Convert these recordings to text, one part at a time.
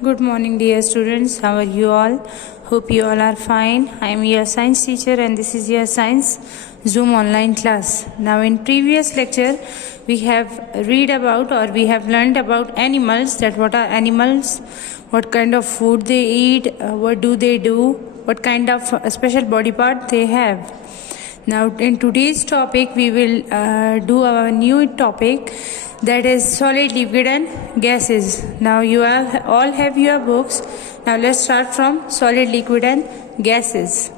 Good morning, dear students. How are you all? Hope you all are fine. I am your science teacher and this is your science Zoom online class. Now in previous lecture, we have learned about animals, that what are animals, what kind of food they eat, what do they do, what kind of special body part they have. Now in today's topic, we will do our new topic, that is solid, liquid and gases. Now you all have your books. Now let's start from solid, liquid and gases.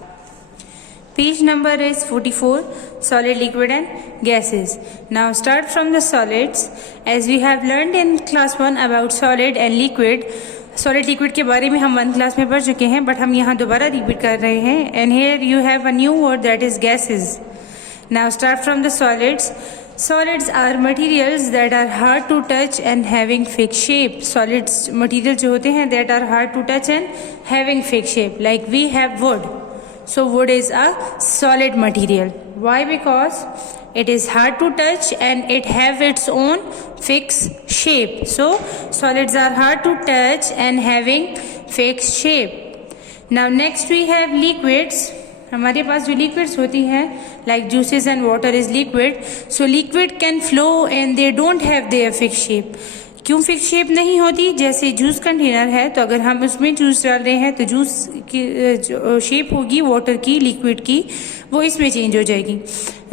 Page number is 44, solid, liquid and gases. Now start from the solids. As we have learned in class 1 about solid and liquid, solid liquid के बारे में हम 1 class में पढ़ चुके हैं, but हम यहाँ दोबारा रिपीट कर रहे हैं. And here you have a new word, that is gases. Now start from the solids. Solids are materials that are hard to touch and having fixed shape. Solids material जो होते हैं that are hard to touch and having fixed shape. Like we have wood. So wood is a solid material. Why? Because it is hard to touch and it have its own fixed shape. So solids are hard to touch and having fixed shape. Now next we have liquids. हमारे पास जो liquids होती हैं, like juices and water is liquid. So liquid can flow and they don't have their fix shape. क्यों fix shape नहीं होती? जैसे juice container है, तो अगर हम उसमें जूस डाल रहे हैं तो जूस की जो शेप होगी वाटर की, लिक्विड की, वो इसमें चेंज हो जाएगी.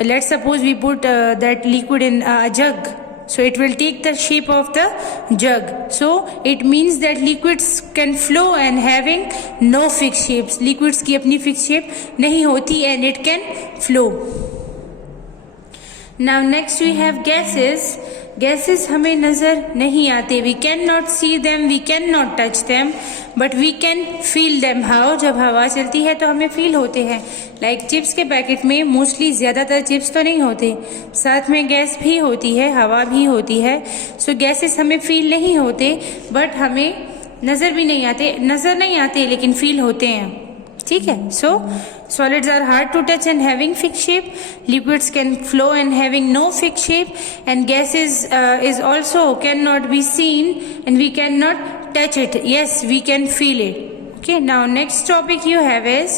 Let's suppose we put that liquid in a jug. So it will take the shape of the jug. So it means that liquids can flow and having no fixed shapes. Liquids की अपनी fixed shape नहीं होती and it can flow. Now next we have gases. Gases हमें नजर नहीं आते. We cannot see them, we cannot touch them, but we can feel them. How? जब हवा चलती है तो हमें फील होते हैं. लाइक चिप्स के पैकेट में मोस्टली ज्यादातर चिप्स तो नहीं होते, साथ में गैस भी होती है, हवा भी होती है. सो गैसेस हमें फील नहीं होते, बट हमें नजर भी नहीं आते. नजर नहीं आते लेकिन फील होते हैं. ठीक है. सो solids are hard to touch and having fixed shape. Liquids can flow and having no fixed shape. And gases is also cannot be seen and we cannot touch it. Yes, we can feel it. Okay. Now next topic you have is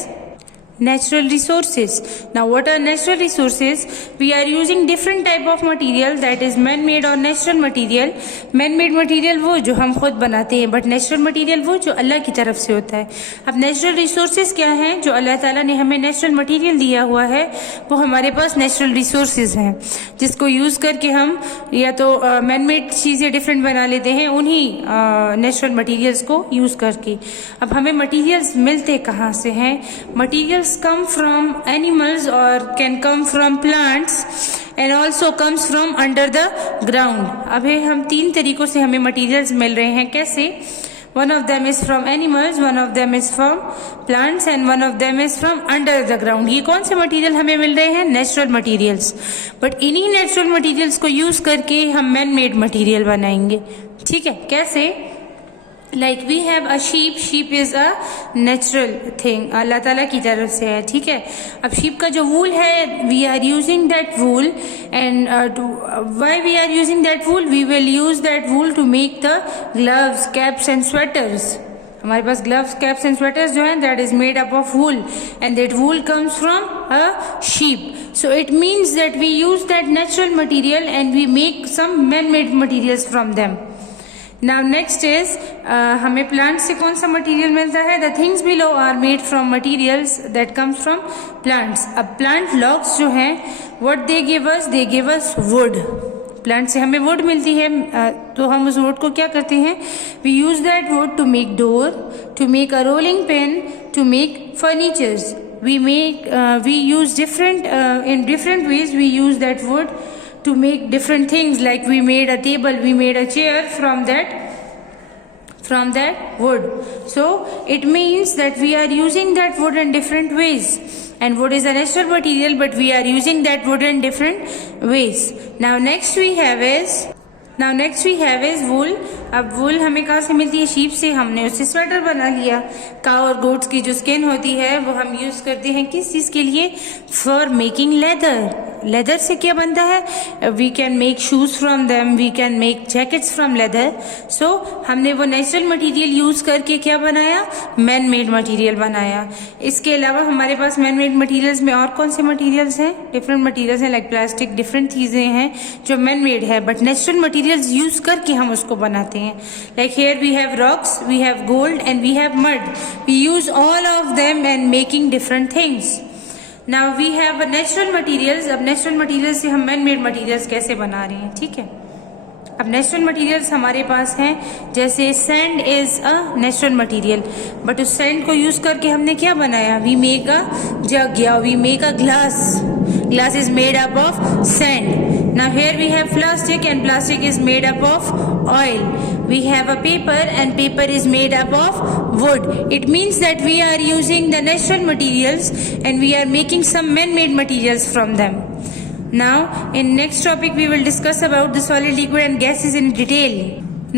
natural resources. Now what are natural resources? We are using different type of material, that is man made और natural material. Man made material वो जो हम खुद बनाते हैं, but natural material वो जो अल्लाह की तरफ से होता है. अब natural resources क्या हैं? जो अल्लाह ताला ने हमें natural material दिया हुआ है, वो हमारे पास natural resources हैं, जिसको यूज करके हम या तो man made चीजें डिफरेंट बना लेते हैं उन्हीं natural materials को यूज करके. अब हमें materials मिलते कहाँ से हैं? Materials come from animals or can come from plants and also comes from under the ground. अभी हम 3 तरीकों से हमें materials मिल रहे हैं. कैसे? One of them is from animals, one of them is from plants and one of them is from under the ground. ये कौन से material हमें मिल रहे हैं? Natural materials. But इन्हीं natural materials को use करके हम man made material बनाएंगे. ठीक है. कैसे? Like we have a sheep. Sheep is a natural thing. अल्लाह ताला की तरफ से है. ठीक है. अब sheep का जो wool है, we are using that wool and why we are using that wool? We will use that wool to make the gloves, caps and sweaters. हमारे पास gloves, caps and sweaters जो हैं, that is made up of wool and that wool comes from a sheep. So it means that we use that natural material and we make some man-made materials from them. Now next is हमें plant से कौन सा material मिलता है? The things below are made from materials that comes from plants. अब plant logs जो हैं, what they give us? They give us wood. Plant से हमें wood मिलती है, तो हम उस wood को क्या करते हैं? We use that wood to make door, to make a rolling pin, to make furnitures. We use in different ways we use that wood to make different things. Like we made a table, we made a chair from that wood. So it means that we are using that wood in different ways, and wood is a natural material, but we are using that wood in different ways. Now next we have is wool. अब वुल हमें कहाँ से मिलती है? Sheep से। हमने उससे sweater बना लिया। काउ और गोट्स की जो स्किन होती है वो हम यूज करते हैं किस चीज के लिए? For making leather. लेदर से क्या बनता है? We can make shoes from them, we can make jackets from leather. So हमने वो नेचुरल मटेरियल यूज करके क्या बनाया? मैन मेड मटेरियल बनाया। इसके अलावा हमारे पास मैन मेड मटेरियल्स में और कौन से मटेरियल्स हैं? डिफरेंट मटेरियल्स हैं, लाइक प्लास्टिक, डिफरेंट चीजें हैं जो मैन मेड है, बट नेचुरल मटेरियल्स यूज करके हम उसको बनाते हैं। Like here we have rocks, we have gold and we have mud. We use all of them and making different things. Now we have natural materials. अब natural materials से हम man made materials कैसे बना रहे हैं, ठीक है। अब नेचुरल मटेरियल्स हमारे पास हैं, जैसे sand is a natural material, but उस सैंड को यूज करके हमने क्या बनाया? वी मेक अ जग या we make a glass. Glass is made up of sand. Now here we have plastic and plastic is made up of oil. We have a paper and paper is made up of wood. It means that we are using the natural materials and we are making some man-made materials from them. Now, in next topic we will discuss about the solid, liquid and gases in detail.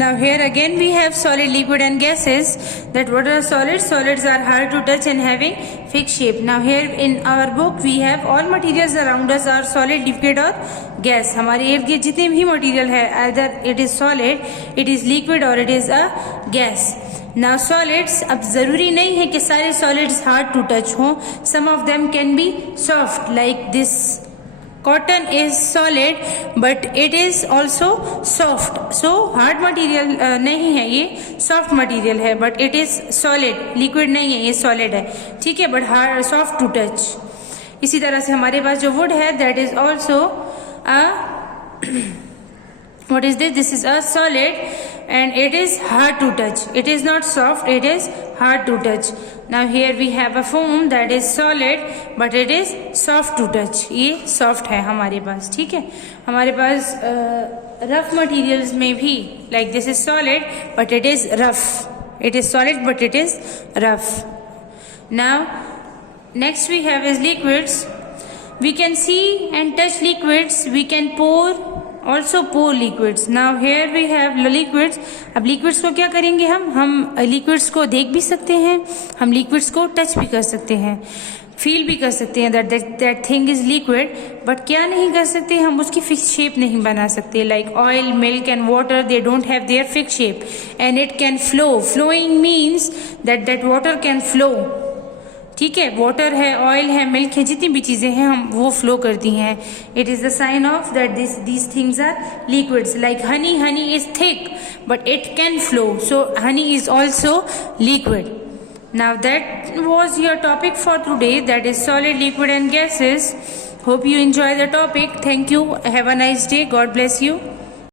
Now here again we have solid, liquid and gases. That what are solids? Solids are hard to touch and having fixed shape. Now here in our book we have all materials around us are solid, liquid or gas. हमारे इर्द गिर्द जितने भी material है, either it is solid, it is liquid or it is a gas. Now solids, अब जरूरी नहीं है कि सारे solids hard to touch हों. Some of them can be soft, like this. Cotton is solid but it is also soft. So hard material नहीं है ये, soft material है, but it is solid. Liquid नहीं है, ये solid है, ठीक है, but hard, soft to touch. इसी तरह से हमारे पास जो wood है, that is also a what is this? This is a solid and it is hard to touch. It is not soft, it is hard to touch. Now here we have a foam that is solid but it is soft to touch. ये soft है हमारे पास, ठीक है। हमारे पास rough materials में भी, like this is solid but it is rough. It is solid but it is rough. Now next we have is liquids. We can see and touch liquids. We can also pour liquids. Now here we have liquids. अब liquids को क्या करेंगे? हम liquids को देख भी सकते हैं, हम liquids को touch भी कर सकते हैं, फील भी कर सकते हैं that thing is liquid, but क्या नहीं कर सकते? हम उसकी fixed shape नहीं बना सकते. Like oil, milk and water, they don't have their fixed shape and it can flow. Flowing means that water can flow. ठीक है, वाटर है, ऑयल है, मिल्क है, जितनी भी चीजें हैं हम वो फ्लो करती हैं. It is the sign of that these things are liquids. Like honey is thick but it can flow, so honey is also liquid. Now that was your topic for today, that is solid, liquid and gases. Hope you enjoy the topic. Thank you. Have a nice day. God bless you.